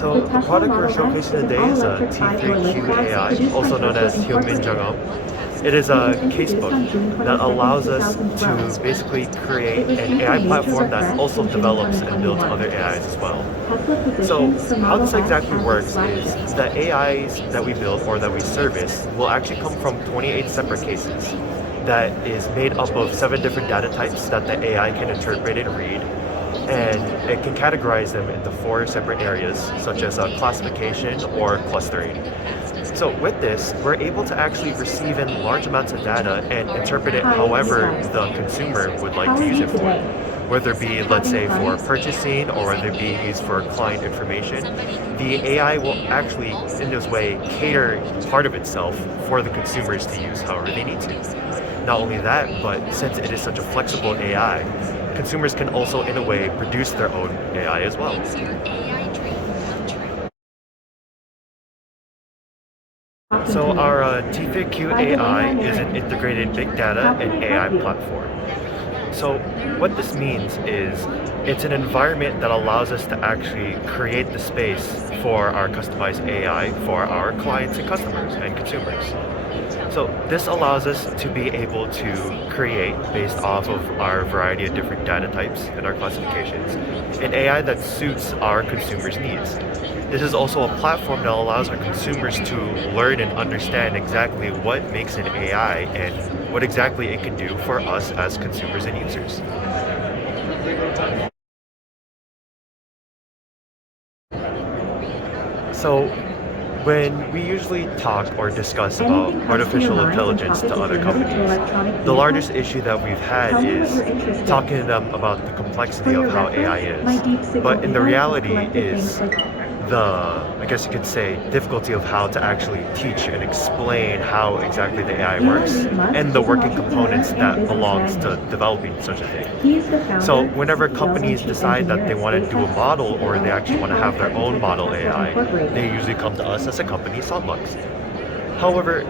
So the product we're showcasing today is a T3Q AI, also known as HunMin JungUm. It is a casebook that allows us to basically create an AI platform that also develops and builds other AIs as well. So how this exactly works is the AIs that we build or that we service will actually come from 28 separate cases that is made up of 7 different data types that the AI can interpret and read, and it can categorize them into 4 separate areas, such as classification or clustering. So with this, we're able to actually receive in large amounts of data and interpret it however the consumer would like to use it for. Whether it be, let's say, for purchasing or whether it be used for client information, the AI will actually, in this way, cater part of itself for the consumers to use however they need to. Not only that, but since it is such a flexible AI, consumers can also, in a way, produce their own AI as well. So our T3Q AI is an integrated big data and AI platform. So what this means is it's an environment that allows us to actually create the space for our customized AI for our clients and customers and consumers. So this allows us to be able to create, based off of our variety of different data types and our classifications, an AI that suits our consumers' needs. This is also a platform that allows our consumers to learn and understand exactly what makes an AI and what exactly it can do for us as consumers and users. So when we usually talk or discuss about artificial intelligence to other companies, the largest issue that we've had is talking to them about the complexity of how AI is. But in the reality is I guess you could say, difficulty of how to actually teach and explain how exactly the AI works and the working components that belongs to developing such a thing. So whenever companies decide that they want to do a model or they actually want to have their own model AI, they usually come to us as a company, Sunlux. However,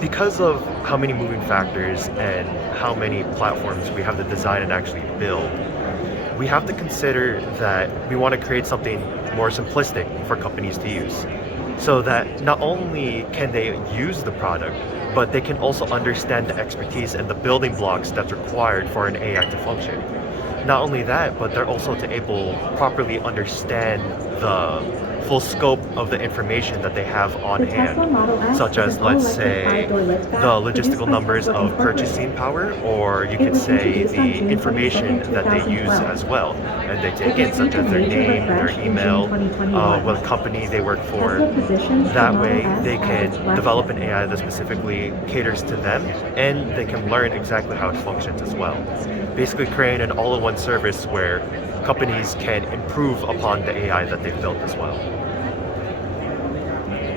because of how many moving factors and how many platforms we have to design and actually build, we have to consider that we want to create something more simplistic for companies to use, so that not only can they use the product, but they can also understand the expertise and the building blocks that's required for an AI to function. Not only that, but they're also able to properly understand the full scope of the information that they have on hand, such as, let's say, the logistical numbers of purchasing power, or you could say the information that they use as well, and they take in, such as their name, their email, what company they work for. That way they can develop an AI that specifically caters to them, and they can learn exactly how it functions as well. Basically creating an all-in-one service where companies can improve upon the AI that they've built as well.